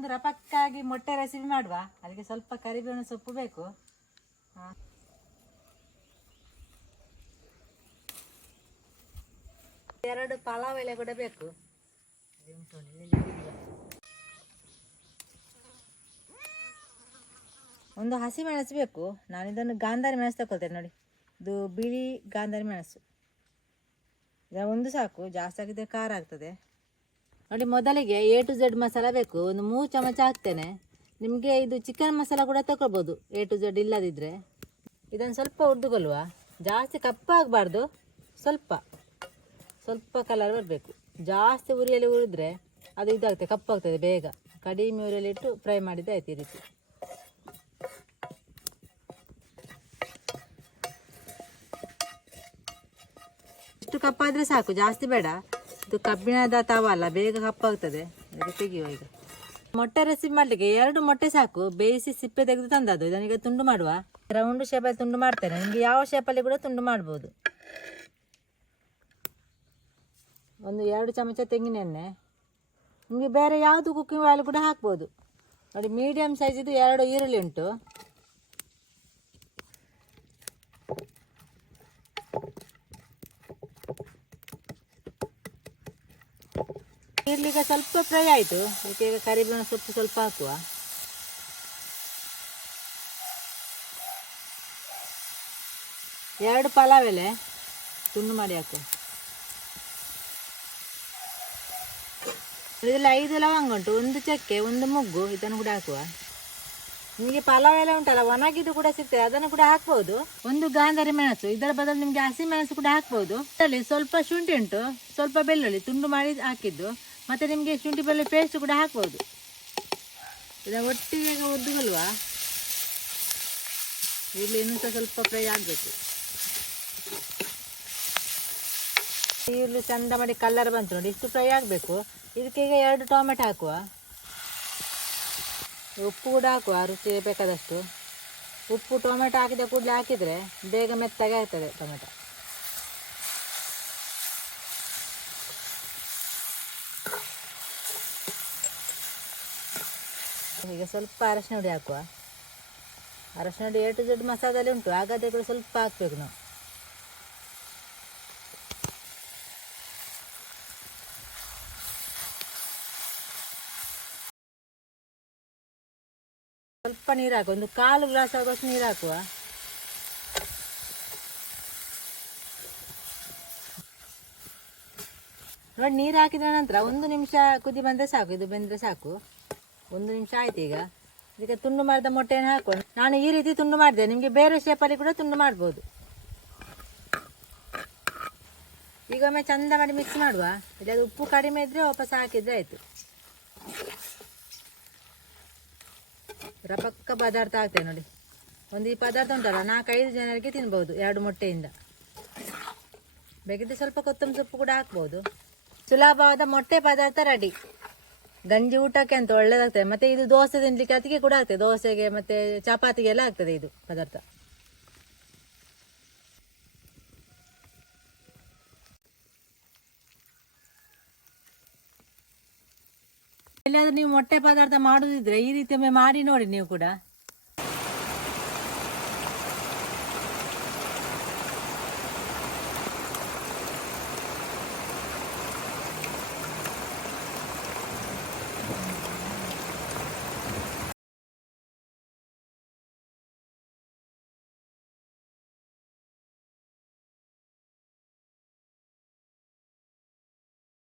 ಒಂದು ರಪಕ್ಕಾಗಿ ಮೊಟ್ಟೆ ರೆಸಿಪಿ ಮಾಡುವ? ಅದಕ್ಕೆ ಸ್ವಲ್ಪ ಕರಿಬೇವಿನ ಸೊಪ್ಪು ಬೇಕು. ಎರಡು ಪಲಾವ್ ಎಲೆ ಕೂಡ ಬೇಕು. ಒಂದು ಹಸಿ ಮೆಣಸು ಬೇಕು. ನಾನು ಇದನ್ನು ಗಾಂಧಾರಿ ಮೆಣಸು ತಗೊಳ್ತೇನೆ ನೋಡಿ. ಇದು ಬಿಳಿ ಗಾಂಧಾರಿ ಮೆಣಸು. ಒಂದು ಸಾಕು, ಜಾಸ್ತಿ ಆಗಿದ್ರೆ ಖಾರ ಆಗ್ತದೆ. ನೋಡಿ, ಮೊದಲಿಗೆ ಎ ಟು ಝೆಡ್ ಮಸಾಲ ಬೇಕು. ಒಂದು ಮೂರು ಚಮಚ ಹಾಕ್ತೇನೆ. ನಿಮಗೆ ಇದು ಚಿಕನ್ ಮಸಾಲ ಕೂಡ ತಗೊಳ್ಬೋದು ಎ ಟು ಝೆಡ್ ಇಲ್ಲದಿದ್ದರೆ ಇದನ್ನು ಸ್ವಲ್ಪ ಹುರಿದುಕೊಳ್ಳುವ ಜಾಸ್ತಿ ಕಪ್ಪಾಗಬಾರ್ದು. ಸ್ವಲ್ಪ. ಸ್ವಲ್ಪ ಕಲರ್ ಬರಬೇಕು. ಜಾಸ್ತಿ ಉರಿಯಲ್ಲಿ ಉರಿದ್ರೆ ಅದು ಇದಾಗ್ತದೆ, ಕಪ್ಪಾಗ್ತದೆ ಬೇಗ. ಕಡಿಮೆ ಉರಿಯಲ್ಲಿ ಇಟ್ಟು ಫ್ರೈ ಮಾಡಿದ್ದೆ ಆಯ್ತು ಈ ರೀತಿ. ಇಷ್ಟು ಕಪ್ಪಾದರೆ ಸಾಕು. ಜಾಸ್ತಿ ಬೇಡ. ಇದು ಕಬ್ಬಿಣದ ತವ ಅಲ್ಲ, ಬೇಗ ಕಪ್ಪಾಗ್ತದೆ. ಅದು ತೆಗೆಯುವ ಈಗ. ಮೊಟ್ಟೆ ರೆಸಿಪಿ ಮಾಡಲಿಕ್ಕೆ ಎರಡು ಮೊಟ್ಟೆ ಸಾಕು. ಬೇಯಿಸಿ ಸಿಪ್ಪೆ ತೆಗೆದು ತಂದದ್ದು. ಇದನ್ನೀಗ ತುಂಡು ಮಾಡುವ. ರೌಂಡ್ ಶೇಪಲ್ಲಿ ತುಂಡು ಮಾಡ್ತೇನೆ. ನಿಮಗೆ ಯಾವ ಶೇಪಲ್ಲಿ ಕೂಡ ತುಂಡು ಮಾಡ್ಬೋದು. ಒಂದು ಎರಡು ಚಮಚ ತೆಂಗಿನ ಎಣ್ಣೆ. ನಿಮಗೆ ಬೇರೆ ಯಾವುದು ಕುಕ್ಕಿಂಗ್ ಆಯಿಲ್ ಕೂಡ ಹಾಕ್ಬೋದು. ನೋಡಿ ಮೀಡಿಯಮ್ ಸೈಜಿದು ಎರಡು ಈರುಳ್ಳಿ ಉಂಟು. ಈರುಳ್ಳಿಗೆ ಸ್ವಲ್ಪ ಫ್ರೈ ಆಯಿತು. ಅದಕ್ಕೆ ಈಗ ಕರಿಬೇವಿನ ಸೊಪ್ಪು ಸ್ವಲ್ಪ ಹಾಕುವ. ಎರಡು ಪಲಾವ್ ಎಲೆ ತುಂಡು ಮಾಡಿ ಹಾಕು. ಇದರಲ್ಲಿ ಐದು ಲವಂಗ ಉಂಟು, ಒಂದು ಚಕ್ಕೆ, ಒಂದು ಮೊಗ್ಗು, ಇದನ್ನು ಕೂಡ ಹಾಕುವ. ನಿಮಗೆ ಪಲಾವ್ ಎಲೆ ಉಂಟಲ್ಲ, ಒಣಗಿದ್ದು ಕೂಡ ಸಿಗ್ತದೆ, ಅದನ್ನು ಕೂಡ ಹಾಕ್ಬೋದು. ಒಂದು ಗಾಂಧರಿ ಮೆಣಸು, ಇದರ ಬದಲು ನಿಮಗೆ ಹಸಿ ಮೆಣಸು ಕೂಡ ಹಾಕ್ಬೋದು. ಅದರಲ್ಲಿ ಸ್ವಲ್ಪ ಶುಂಠಿ ಉಂಟು, ಸ್ವಲ್ಪ ಬೆಳ್ಳುಳ್ಳಿ ತುಂಡು ಮಾಡಿ ಹಾಕಿದ್ದು. ಮತ್ತೆ ನಿಮಗೆ ಶುಂಠಿ ಬೆಳ್ಳುಳ್ಳಿ ಪೇಸ್ಟ್ ಕೂಡ ಹಾಕ್ಬೋದು. ಇದನ್ನು ಒಟ್ಟಿಗೆ ಒದ್ದುಗಲ್ವಾ ಇಲ್ಲಿ ಇನ್ನೂ ಸಹ ಸ್ವಲ್ಪ ಫ್ರೈ ಆಗಬೇಕು. ಈರುಳ್ಳಿ ಚಂದ ಮಾಡಿ ಕಲ್ಲರ್ ಬಂತು ನೋಡಿ, ಇಷ್ಟು ಫ್ರೈ ಆಗಬೇಕು. ಇದಕ್ಕೆ ಈಗ ಎರಡು ಟೊಮೆಟೊ ಹಾಕುವ. ಉಪ್ಪು ಕೂಡ ಹಾಕುವ, ರುಚಿಗೆ ಬೇಕಾದಷ್ಟು. ಉಪ್ಪು ಟೊಮೆಟೊ ಹಾಕಿದ ಕೂಡಲೇ ಹಾಕಿದರೆ ಬೇಗ ಮೆತ್ತಗೆ ಆಗ್ತದೆ ಟೊಮೆಟೊ ಈಗ ಸ್ವಲ್ಪ ಅರಶಿನ ಹುಡಿ ಹಾಕುವ. ಅರಶಿನ ಹುಡಿ ಏಟು ಜಡ್ ಮಸಾಲೆ ಉಂಟು. ಹಾಗಾದ್ರೆ ಕೂಡ ಸ್ವಲ್ಪ ಹಾಕ್ಬೇಕು ನಾವು. ಸ್ವಲ್ಪ ನೀರು ಹಾಕುವ. ಒಂದು ಕಾಲು ಗ್ಲಾಸ್ ಆಗುವಷ್ಟು ನೀರು ಹಾಕುವ. ನೋಡಿ, ನೀರು ಹಾಕಿದ ನಂತರ ಒಂದು ನಿಮಿಷ ಕುದಿ ಬಂದರೆ ಸಾಕು. ಇದು ಬೆಂದರೆ ಸಾಕು. ಒಂದು ನಿಮಿಷ ಆಯ್ತು ಈಗ. ಇದಕ್ಕೆ ತುಂಡು ಮಾಡಿದ ಮೊಟ್ಟೆಯನ್ನು ಹಾಕೊಂಡು ನಾನು ಈ ರೀತಿ ತುಂಡು ಮಾಡಿದೆ. ನಿಮಗೆ ಬೇರೆ ಶೇಪಲ್ಲಿ ಕೂಡ ತುಂಡು ಮಾಡ್ಬೋದು. ಈಗ ಒಮ್ಮೆ ಚಂದ ಮಾಡಿ ಮಿಕ್ಸ್ ಮಾಡುವ. ಇಲ್ಲಿ ಅದು ಉಪ್ಪು ಕಡಿಮೆ ಇದ್ದರೆ ವಾಪಸ್ ಹಾಕಿದ್ರೆ ಆಯಿತು. ರಪಕ್ಕ ಪದಾರ್ಥ ಆಗ್ತದೆ ನೋಡಿ. ಒಂದು ಈ ಪದಾರ್ಥ ಉಂಟಲ್ಲ, ನಾಲ್ಕೈದು ಜನರಿಗೆ ತಿನ್ಬೋದು ಎರಡು ಮೊಟ್ಟೆಯಿಂದ. ಬೇಕಿದ್ರೆ ಸ್ವಲ್ಪ ಕೊತ್ತಂಬರಿ ಸೊಪ್ಪು ಕೂಡ ಹಾಕ್ಬೋದು. ಸುಲಭವಾದ ಮೊಟ್ಟೆ ಪದಾರ್ಥ ರೆಡಿ ಗಂಜಿ ಊಟಕ್ಕೆ ಅಂತ ಒಳ್ಳೇದಾಗ್ತದೆ. ಮತ್ತೆ ಇದು ದೋಸೆ ತಿನ್ಲಿಕ್ಕೆ ಅದಕ್ಕೆ ಕೂಡ ಆಗ್ತದೆ. ದೋಸೆಗೆ ಮತ್ತೆ ಚಪಾತಿಗೆಲ್ಲ ಆಗ್ತದೆ ಇದು ಪದಾರ್ಥ. ಎಲ್ಲಾದ್ರೂ ನೀವು ಮೊಟ್ಟೆ ಪದಾರ್ಥ ಮಾಡುದಿದ್ರೆ ಈ ರೀತಿ ಮಾಡಿ ನೋಡಿ ನೀವು ಕೂಡ.